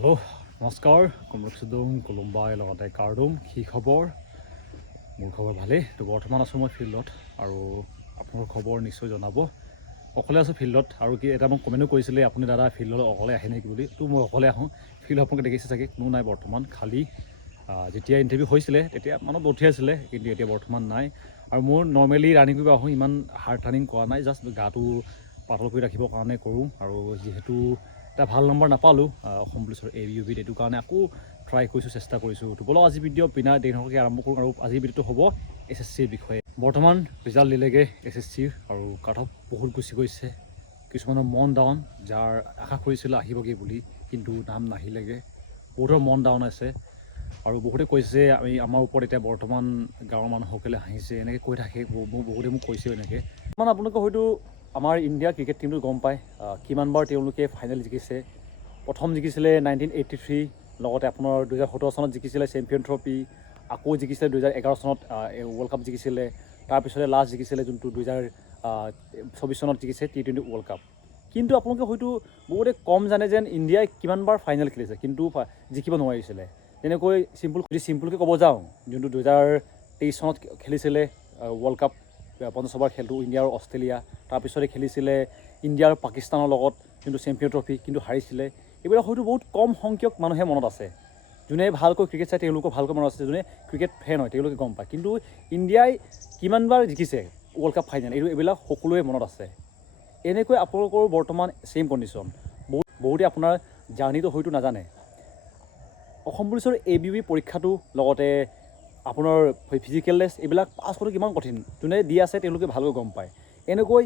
Hello' নমস্কাৰ কমৰকচুদুম কলম্বাই লগতে কাৰ্ডুম কি খবৰ মোৰ খবৰ ভালেই তো বৰ্তমান আছোঁ মই ফিল্ডত আৰু আপোনাৰ খবৰ নিশ্চয় জনাব অকলে আছোঁ ফিল্ডত আৰু কি এটা মোক কমেণ্টো কৰিছিলে আপুনি দাদা ফিল্ডলৈ অকলে আহে নেকি বুলি তো মই অকলে আহোঁ ফিল্ড আপোনালোকে দেখিছে চাগে কোনো নাই বৰ্তমান খালী যেতিয়া ইণ্টাৰভিউ হৈছিলে তেতিয়া মানুহ উঠি আছিলে কিন্তু এতিয়া বৰ্তমান নাই আৰু মোৰ নৰ্মেলি ৰানিং কৰিব আহোঁ ইমান হাৰ্ড ৰানিং কৰা নাই জাষ্ট গাটো পাতল কৰি ৰাখিবৰ কাৰণে কৰোঁ আৰু যিহেতু এটা ভাল নম্বৰ নাপালোঁ অসম পুলিচৰ ABUBত এইটো কাৰণে আকৌ ট্ৰাই কৰিছোঁ চেষ্টা কৰিছোঁ তো বলক আজি ভিডিঅ' বিনা দেৰি নোহোৱাকৈ আৰম্ভ কৰোঁ আৰু আজিৰ ভিডিঅ'টো হ'ব SSCৰ বিষয়ে বৰ্তমান ৰিজাল্ট দিলেগৈ SSCৰ আৰু কাট অফ বহুত গুচি গৈছে কিছুমানৰ মন ডাউন যাৰ আশা কৰিছিলে আহিবগৈ বুলি কিন্তু নাম নাহিলেগৈ বহুতৰ মন ডাউন আছে আৰু বহুতে কৈছে আমাৰ ওপৰত এতিয়া বৰ্তমান গাঁৱৰ মানুহসকলে হাঁহিছে এনেকৈ কৈ থাকে বহুতে মোক কৈছে এনেকৈ মানে আপোনালোকে হয়তো আমাৰ ইণ্ডিয়া ক্ৰিকেট টিমটো গম পায় কিমানবাৰ তেওঁলোকে ফাইনেল জিকিছে প্ৰথম জিকিছিলে 1983 লগতে আপোনাৰ 2017 চনত জিকিছিলে চেম্পিয়ন ট্ৰফি আকৌ জিকিছিলে 2011 চনত ৱৰ্ল্ড কাপ জিকিছিলে তাৰপিছতে লাষ্ট জিকিছিলে যোনটো 2024 চনত জিকিছে T20 ৱৰ্ল্ড কাপ কিন্তু আপোনালোকে হয়তো বহুতে কম জানে যেন ইণ্ডিয়াই কিমানবাৰ ফাইনেল খেলিছে কিন্তু জিকিব নোৱাৰিছিলে যেনেকৈ চিম্পলকৈ ক'ব যাওঁ যোনটো 2023 চনত খেলিছিলে ৱৰ্ল্ড কাপ 50 বাৰ খেলটো ইণ্ডিয়া আৰু অষ্ট্ৰেলিয়া তাৰপিছতে খেলিছিলে ইণ্ডিয়া আৰু পাকিস্তানৰ লগত যোনটো চেম্পিয়ন ট্ৰফি কিন্তু হাৰিছিলে এইবিলাক হয়তো বহুত কম সংখ্যক মানুহে মনত আছে যোনে ভালকৈ ক্ৰিকেট চাই তেওঁলোকৰ ভালকৈ মনত আছে যোনে ক্ৰিকেট ফেন হয় তেওঁলোকে গম পায় কিন্তু ইণ্ডিয়াই কিমানবাৰ জিকিছে ৱৰ্ল্ড কাপ ফাইনেল এইবিলাক সকলোৱে মনত আছে এনেকৈ আপোনালোকৰ বৰ্তমান ছেইম কণ্ডিশ্যন বহুতে আপোনাৰ জাৰ্ণিটো হয়তো নাজানে অসম পুলিচৰ ABUB পৰীক্ষাটো লগতে আপোনাৰ ফিজিকেল টেষ্ট এইবিলাক পাছ কৰাটো কিমান কঠিন যোনে দি আছে তেওঁলোকে ভালকৈ গম পায় এনেকৈ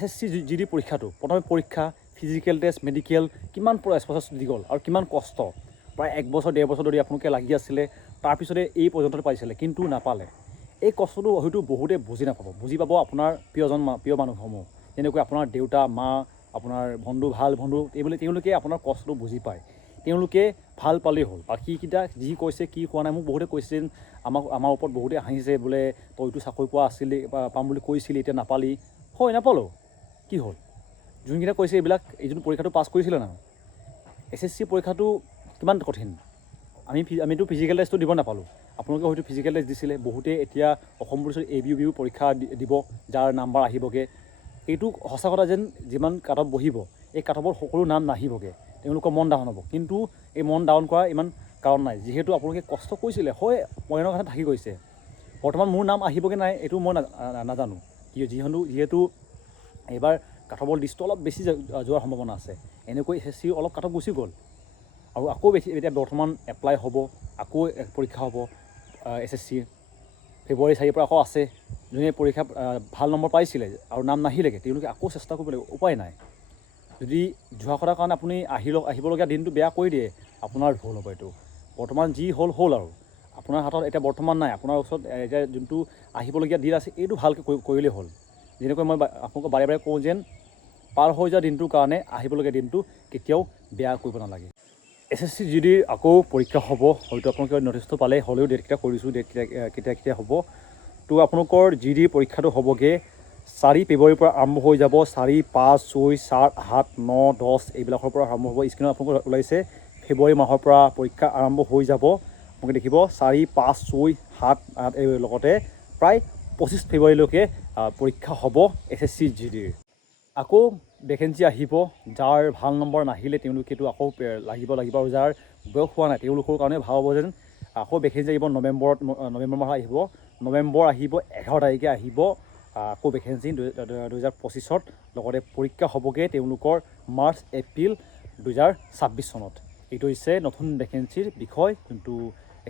SSC GD পৰীক্ষাটো প্ৰথমে পৰীক্ষা ফিজিকেল টেষ্ট মেডিকেল কিমান প্ৰচেছ দীঘল আৰু কিমান কষ্ট প্ৰায় 1 বছৰ 1.5 বছৰ ধৰি আপোনালোকে লাগি আছিলে তাৰপিছতে এই পৰ্যন্ত পাইছিলে কিন্তু নাপালে এই কষ্টটো হয়তো বহুতে বুজি পাব আপোনাৰ প্ৰিয় মানুহসমূহ যেনেকৈ আপোনাৰ দেউতা মা আপোনাৰ ভাল বন্ধু এইবিলাক তেওঁলোকে আপোনাৰ কষ্টটো বুজি পায় তেওঁলোকে ভাল পালেই হ'ল বাকীকেইটা যি কৈছে কি কোৱা নাই মোক বহুতে কৈছে আমাৰ ওপৰত বহুতে হাঁহিছে বোলে তইতো চাকৰি পোৱা আছিলি পাম বুলি কৈছিলি এতিয়া নাপালি হয় নাপালোঁ কি হ'ল যোনকেইটা কৈছে এইবিলাক এই যোনটো পৰীক্ষাটো পাছ কৰিছিলে না SSC পৰীক্ষাটো কিমান কঠিন আমিতো ফিজিকেল টেষ্টটো দিব নাপালোঁ আপোনালোকে হয়তো ফিজিকেল টেষ্ট দিছিলে বহুতে এতিয়া অসম পুলিচৰ ABUB পৰীক্ষা দিব যাৰ নাম্বাৰ আহিবগৈ এইটো সঁচা কথা যেন যিমান কাট অফ বহিব এই কাট অফৰ সকলো নাম নাহিবগৈ তেওঁলোকৰ মন ডাউন হ'ব কিন্তু এই মন ডাউন কৰা ইমান কাৰণ নাই যিহেতু আপোনালোকে কষ্ট কৰিছিলে হয় মনৰ কথা থাকি গৈছে বৰ্তমান মোৰ নাম আহিবগৈ নাই এইটো মই নাজানো যিহেতু এইবাৰ কাট অফৰ লিষ্টটো অলপ বেছি যোৱাৰ সম্ভাৱনা আছে এনেকৈ SSC অলপ কাট অফ গুচি গ'ল আৰু আকৌ এতিয়া বৰ্তমান এপ্লাই হ'ব আকৌ পৰীক্ষা হ'ব SSC ফেব্ৰুৱাৰী 4 পৰা আকৌ আছে যোনে পৰীক্ষা ভাল নম্বৰ পাইছিলে আৰু নাম নাহিলেগৈ তেওঁলোকে আকৌ চেষ্টা কৰিব লাগিব উপায় নাই যদি যোৱা কথাৰ কাৰণে আপুনি আহিবলগীয়া দিনটো বেয়া কৰি দিয়ে আপোনাৰ ভুল হ'ব এইটো বৰ্তমান যি হ'ল আৰু আপোনাৰ হাতত এতিয়া বৰ্তমান নাই আপোনাৰ ওচৰত এতিয়া যোনটো আহিবলগীয়া দিন আছে এইটো ভালকৈ কৰিলেই হ'ল যেনেকৈ মই আপোনালোকক বাৰে বাৰে কওঁ যেন পাৰ হৈ যোৱা দিনটোৰ কাৰণে আহিবলগীয়া দিনটো কেতিয়াও বেয়া কৰিব নালাগে SSC GDৰ আকৌ পৰীক্ষা হ'ব হয়তো আপোনালোকে নটিচটো পালে হ'লেও ডেটকেইটা কৰিছোঁ ডেট কেতিয়া হ'ব তো আপোনালোকৰ GD পৰীক্ষাটো হ'বগৈ 4 ফেব্ৰুৱাৰীৰ পৰা আৰম্ভ হৈ যাব 4, 5, 6, 7, 8, 9, 10 এইবিলাকৰ পৰা আৰম্ভ হ'ব স্ক্ৰীনত আপোনালোকৰ ওলাইছে ফেব্ৰুৱাৰী মাহৰ পৰা পৰীক্ষা আৰম্ভ হৈ যাব আপোনালোকে দেখিব 4, 5, 6, 7, 8 এই লগতে প্ৰায় 25 ফেব্ৰুৱাৰীলৈকে পৰীক্ষা হ'ব SSC GDৰ আকৌ ভেকেঞ্চি আহিব যাৰ ভাল নম্বৰ নাহিলে তেওঁলোকেতো আকৌ লাগিব আৰু যাৰ বয়স হোৱা নাই তেওঁলোকৰ কাৰণে ভাল হ'ব যেন আকৌ ভেকেঞ্চি আহিব নৱেম্বৰ মাহত আহিব নৱেম্বৰ আহিব 11 তাৰিখে আহিব আকৌ ভেকেঞ্চি 2025ত লগতে পৰীক্ষা হ'বগৈ তেওঁলোকৰ মাৰ্চ এপ্ৰিল 2026 চনত এইটো হৈছে নতুন ভেকেঞ্চিৰ বিষয় যোনটো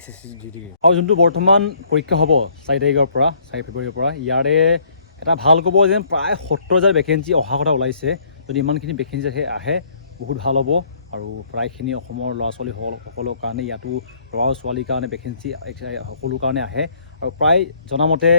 SSC GD আৰু যোনটো বৰ্তমান পৰীক্ষা হ'ব 4 তাৰিখৰ পৰা 4 ফেব্ৰুৱাৰীৰ পৰা ইয়াৰে এটা ভাল ক'ব যেন প্ৰায় 70,000 ভেকেঞ্চি অহা কথা ওলাইছে যদি ইমানখিনি ভেকেঞ্চি আহে বহুত ভাল হ'ব আৰু প্ৰায়খিনি অসমৰ ল'ৰা ছোৱালীসকলৰ কাৰণে ইয়াতো ল'ৰা ছোৱালীৰ কাৰণে ভেকেঞ্চি সকলো কাৰণে আহে আৰু প্ৰায় জনামতে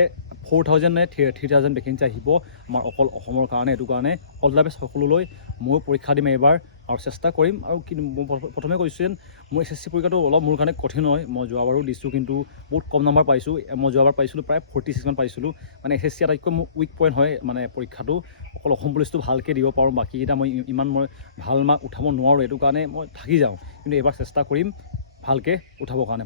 4,000 নে 3,000 ভেকেঞ্চি আহিব আমাৰ অকল অসমৰ কাৰণে এইটো কাৰণে অল দ্য বেষ্ট সকলোলৈ ময়ো পৰীক্ষা দিম এইবাৰ আৰু চেষ্টা কৰিম। আৰু কিন্তু মই প্ৰথমে কৈছোঁ যেন মোৰ SSC পৰীক্ষাটো অলপ মোৰ কাৰণে কঠিন হয়। মই যোৱাবাৰো দিছোঁ কিন্তু বহুত কম নম্বৰ পাইছোঁ। মই যোৱাবাৰ পাইছিলোঁ প্ৰায় 46 মান পাইছিলোঁ। মানে SSC আটাইতকৈ মোৰ উইক পইণ্ট হয় মানে পৰীক্ষাটো। অকল অসম পুলিচটো ভালকৈ দিব পাৰোঁ, বাকীকেইটা মই ইমান ভাল মাৰ্ক উঠাব নোৱাৰোঁ, এইটো কাৰণে মই থাকি যাওঁ। কিন্তু এইবাৰ চেষ্টা কৰিম ভালকৈ উঠাবৰ কাৰণে।